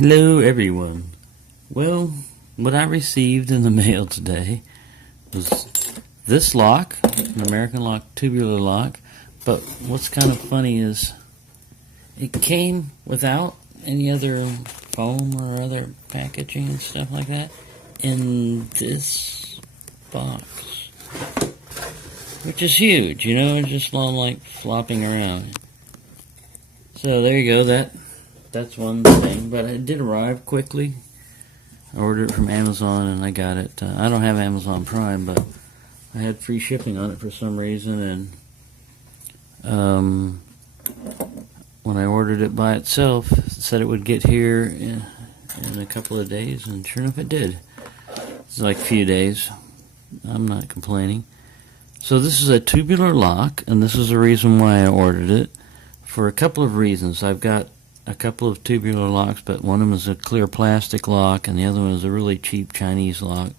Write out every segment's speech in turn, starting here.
Hello everyone. Well, what I received in the mail today was this lock, an American lock, tubular lock, but what's kind of funny is it came without any other foam or other packaging and stuff like that in this box, which is huge, it's just all like flopping around. So there you go, that's one thing, but it did arrive quickly. I ordered it from Amazon and I got it. I don't have Amazon Prime, but I had free shipping on it for some reason, and when I ordered it by itself, it said it would get here in a couple of days, and sure enough it did. It's like a few days. I'm not complaining. So this is a tubular lock, and this is the reason why I ordered it, for a couple of reasons. I've got a couple of tubular locks, but one of them is a clear plastic lock, and the other one is a really cheap Chinese lock.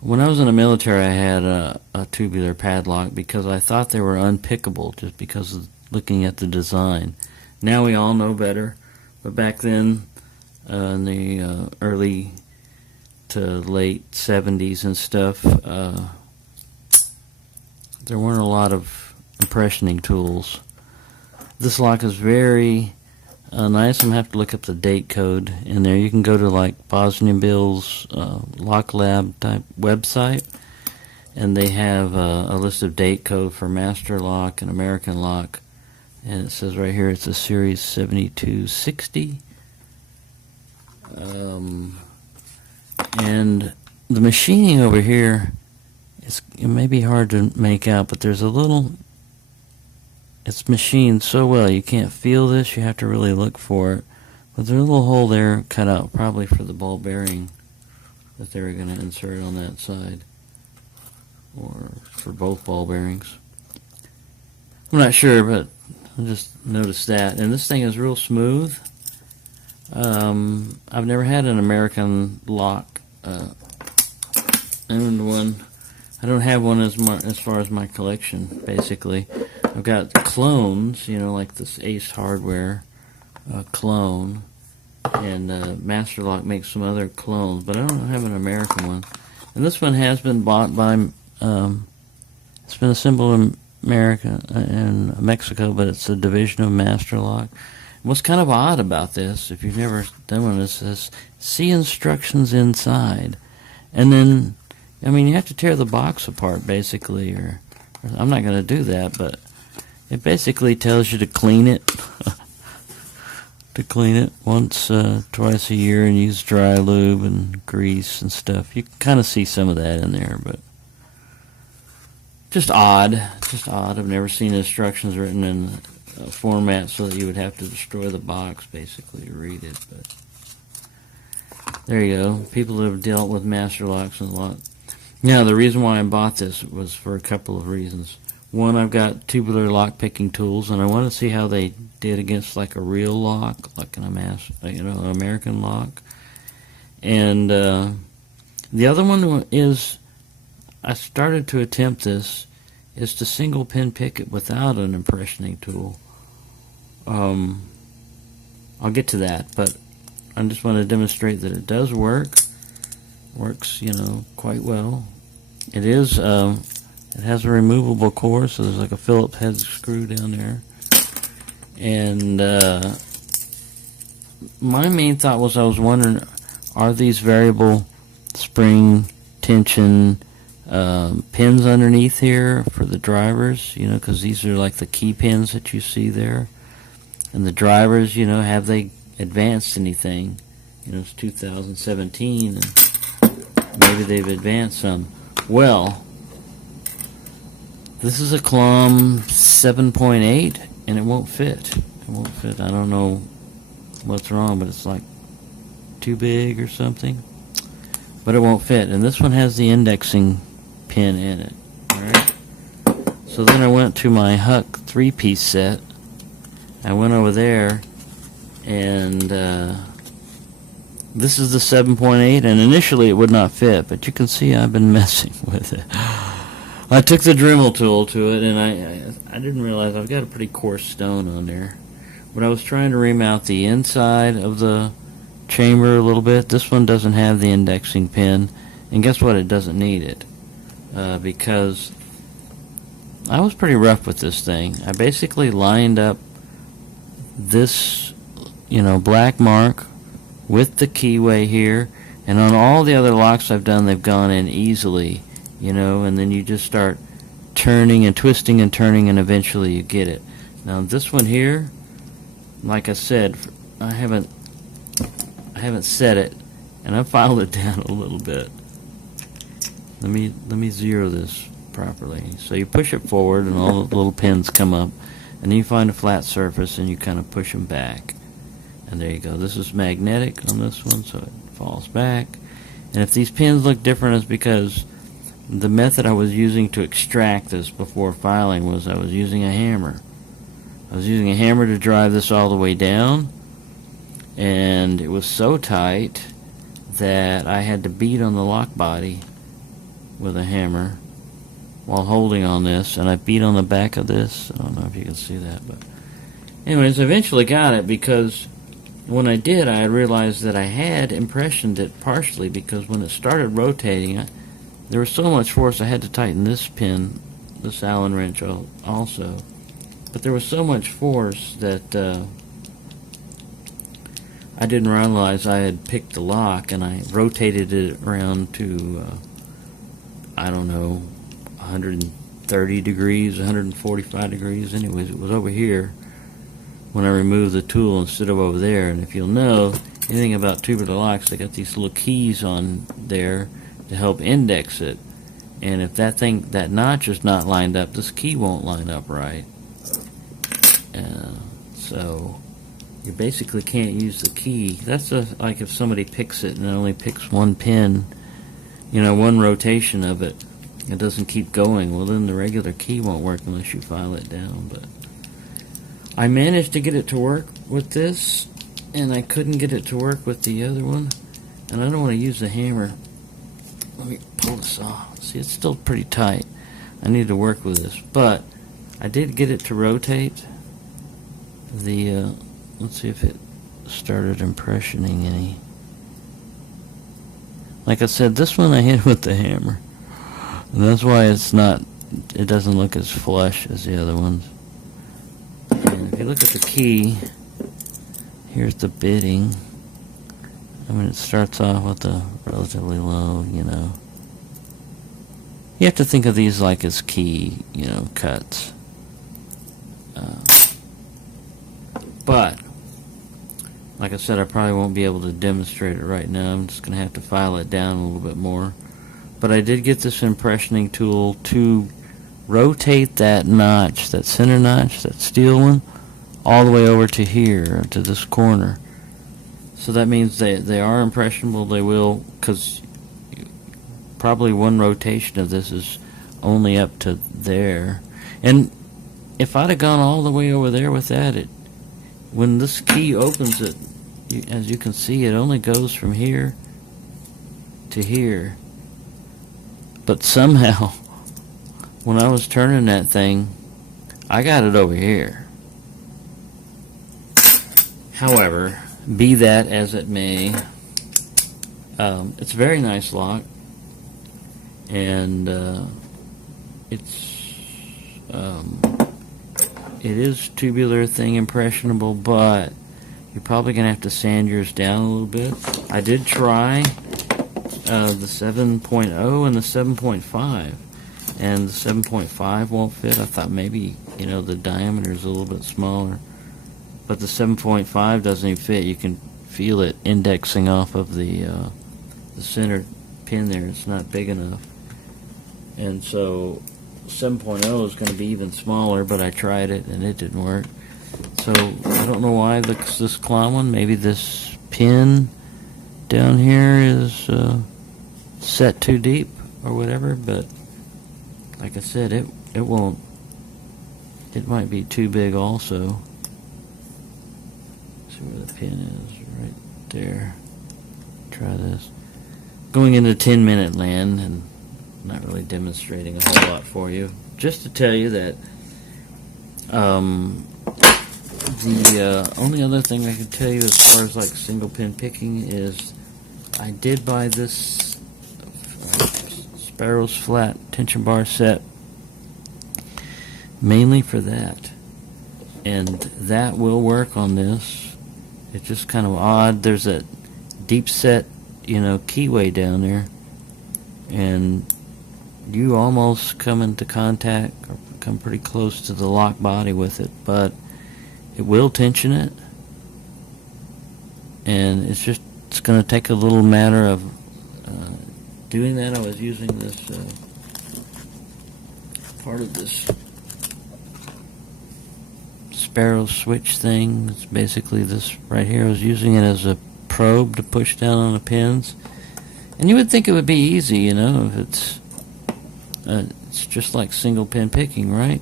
When I was in the military, I had a tubular padlock because I thought they were unpickable just because of looking at the design. Now we all know better, but back then, in the early to late 70s and stuff, there weren't a lot of impressioning tools. This lock is very nice. I'm going to have to look up the date code in there. You can go to like Bosnia Bill's Lock Lab type website, and they have a list of date code for Master Lock and American Lock, and it says right here it's a Series 7260. And the machining over here, it may be hard to make out, but there's a little... It's machined so well you can't feel this. You have to really look for it. But there's a little hole there cut out probably for the ball bearing that they were going to insert on that side, or for both ball bearings. I'm not sure, but I just noticed that. And this thing is real smooth. I've never had an American lock. Owned one. I don't have one as far as my collection, basically. I've got clones, like this Ace Hardware clone, and Master Lock makes some other clones, but I don't have an American one. And this one has been bought by, it's been assembled in America and Mexico, but it's a division of Master Lock. What's kind of odd about this, if you've never done one, is says, see instructions inside. And then, you have to tear the box apart, basically, or I'm not going to do that, but it basically tells you to clean it. To clean it once, twice a year, and use dry lube and grease and stuff. You can kind of see some of that in there, but just odd. Just odd. I've never seen instructions written in a format so that you would have to destroy the box, basically, to read it. But there you go. People that have dealt with Master Locks a lot. Now, the reason why I bought this was for a couple of reasons. One, I've got tubular lock picking tools, and I want to see how they did against like a real lock, like an American lock. And the other one is, I started to attempt this, is to single pin pick it without an impressioning tool. I'll get to that, but I just want to demonstrate that it does work. Works, quite well. It is, it has a removable core, so there's like a Phillips head screw down there. And my main thought was, I was wondering, are these variable spring tension pins underneath here for the drivers? Because these are like the key pins that you see there. And the drivers, have they advanced anything? It's 2017, and maybe they've advanced some. Well, this is a Clom 7.8, and it won't fit. It won't fit. I don't know what's wrong, but it's like too big or something. But it won't fit. And this one has the indexing pin in it. Alright. So then I went to my Huck 3-piece set. I went over there, and this is the 7.8, and initially it would not fit, but you can see I've been messing with it. I took the Dremel tool to it, and I didn't realize I've got a pretty coarse stone on there. But I was trying to remount the inside of the chamber a little bit. This one doesn't have the indexing pin, and guess what? It doesn't need it because I was pretty rough with this thing. I basically lined up this, black mark with the keyway here, and on all the other locks I've done, they've gone in easily, and then you just start turning and twisting and turning, and eventually you get it. Now this one here, like I said, I haven't set it, and I filed it down a little bit. Let me zero this properly. So you push it forward, and all the little pins come up, and then you find a flat surface, and you kind of push them back, and there you go. This is magnetic on this one, so it falls back. And if these pins look different, it's because the method I was using to extract this before filing was I was using a hammer. I was using a hammer to drive this all the way down, and it was so tight that I had to beat on the lock body with a hammer while holding on this, and I beat on the back of this. I don't know if you can see that, but anyways, I eventually got it, because when I did, I realized that I had impressioned it partially, because when it started rotating, there was so much force I had to tighten this pin, this Allen wrench also. But there was so much force that I didn't realize I had picked the lock, and I rotated it around to, I don't know, 130 degrees, 145 degrees. Anyways, it was over here when I removed the tool instead of over there. And if you'll know anything about tubular locks, they got these little keys on there to help index it. And if that notch is not lined up, this key won't line up right. So you basically can't use the key. That's like if somebody picks it and it only picks one pin, one rotation of it, it doesn't keep going. Well, then the regular key won't work unless you file it down. But I managed to get it to work with this, and I couldn't get it to work with the other one. And I don't want to use the hammer. Let me pull this off. See, it's still pretty tight. I need to work with this, but I did get it to rotate. Let's see if it started impressioning any. Like I said, this one I hit with the hammer, and that's why it doesn't look as flush as the other ones. And if you look at the key, here's the bitting. I mean, it starts off with a relatively low, You have to think of these like as key, cuts. But, like I said, I probably won't be able to demonstrate it right now. I'm just going to have to file it down a little bit more. But I did get this impressioning tool to rotate that notch, that center notch, that steel one, all the way over to here, to this corner. So that means they are impressionable. They will, because probably one rotation of this is only up to there. And if I'd have gone all the way over there with that, when this key opens it, as you can see, it only goes from here to here. But somehow, when I was turning that thing, I got it over here. However, be that as it may, it's a very nice lock, and it is tubular thing impressionable, but you're probably going to have to sand yours down a little bit. I did try the 7.0 and the 7.5, and the 7.5 won't fit. I thought maybe, the diameter is a little bit smaller, but the 7.5 doesn't even fit. You can feel it indexing off of the center pin there. It's not big enough. And so 7.0 is going to be even smaller, but I tried it and it didn't work. So I don't know why this clown one, maybe this pin down here is set too deep or whatever, but like I said, it won't. It might be too big also. See where the pin is, right there. Try this. Going into 10-minute land, and not really demonstrating a whole lot for you. Just to tell you that The only other thing I can tell you as far as like single pin picking is I did buy this Sparrow's Flat tension bar set mainly for that, and that will work on this. It's just kind of odd. There's a deep set, keyway down there, and you almost come into contact or come pretty close to the lock body with it, but it will tension it, and it's going to take a little matter of doing that. I was using this part of this Sparrow switch thing. It's basically this right here. I was using it as a probe to push down on the pins, and you would think it would be easy, if it's just like single pin picking, right?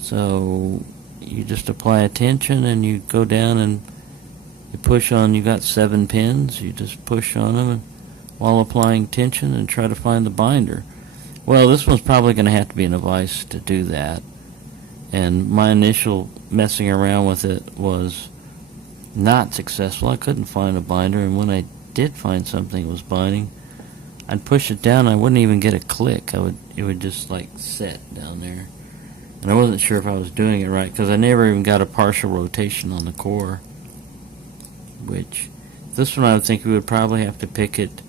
So you just apply a tension and you go down and you push on. You got 7 pins. You just push on them while applying tension and try to find the binder. Well, this one's probably going to have to be in a vise to do that. And my initial messing around with it was not successful. I couldn't find a binder, and when I did find something that was binding, I'd push it down. I wouldn't even get a click. It would just like set down there, and I wasn't sure if I was doing it right because I never even got a partial rotation on the core. Which this one I would think we would probably have to pick it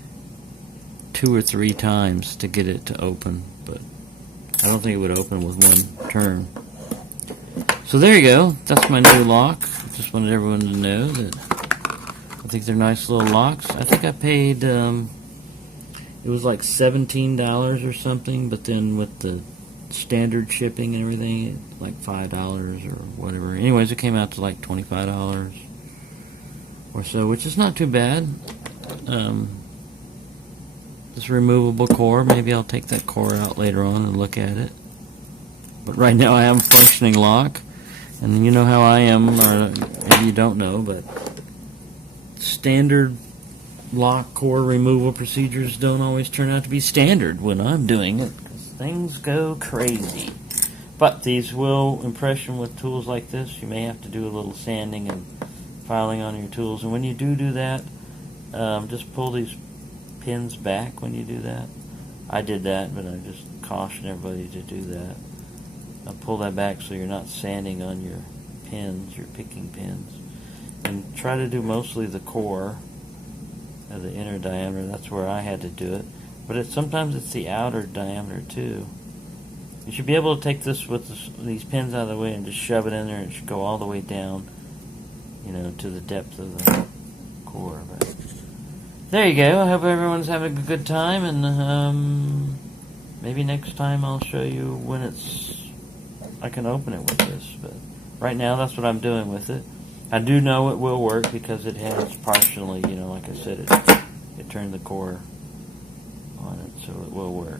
2 or 3 times to get it to open, but I don't think it would open with one turn. So there you go. That's my new lock. I just wanted everyone to know that I think they're nice little locks. I think I paid, it was like $17 or something, but then with the standard shipping and everything, like $5 or whatever. Anyways, it came out to like $25 or so, which is not too bad. This removable core, maybe I'll take that core out later on and look at it. But right now I have a functioning lock. And you know how I am, or maybe you don't know, but standard lock core removal procedures don't always turn out to be standard when I'm doing it, because things go crazy. But these will impression with tools like this. You may have to do a little sanding and filing on your tools. And when you do that, just pull these pins back when you do that. I did that, but I just caution everybody to do that. Pull that back so you're not sanding on your pins, your picking pins. And try to do mostly the core, the inner diameter. That's where I had to do it. But sometimes it's the outer diameter too. You should be able to take this with these pins out of the way and just shove it in there, and it should go all the way down, to the depth of the core. But there you go. I hope everyone's having a good time, and maybe next time I'll show you when I can open it with this, but right now that's what I'm doing with it. I do know it will work because it has partially, like I said, it turned the core on it, so it will work.